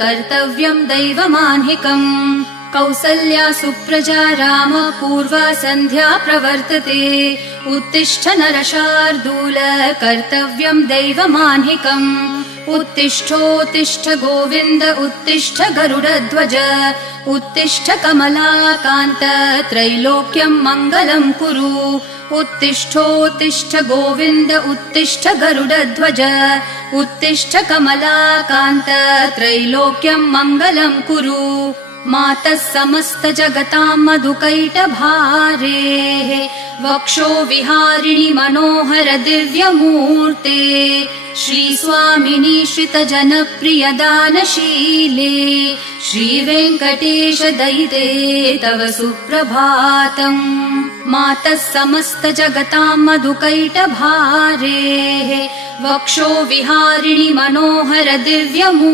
कर्तव्यम् दैवमाह्निकम् कौसल्या सुप्रजा राम पूर्वा सन्ध्या प्रवर्तते उत्तिष्ठ नरशार्दूल कर्तव्यम् दैवमाह्निकम् उत्तिष्ठोत्तिष्ठ गोविन्द उत्तिष्ठ गरुडध्वज उत्तिष्ठ कमलाकान्त त्रैलोक्यम् मङ्गलम् कुरु उत्तिष्ठोत्तिष्ठ गोविन्द उत्तिष्ठ गरुडध्वज उत्तिष्ठ कमलाकान्त त्रैलोक्यम् मङ्गलम् कुरु मातः समस्त जगताम् मधुकैटभारेः वक्षो विहारिणि मनोहर दिव्यमूर्ते श्रीस्वामिनि श्रितजनप्रिय दानशीले श्रीवेङ्कटेश दयिते तव सुप्रभातम् मातः समस्त जगताम् मधुकैटभारेः वक्षो विहारिणि मनोहर दिव्यमूर्ते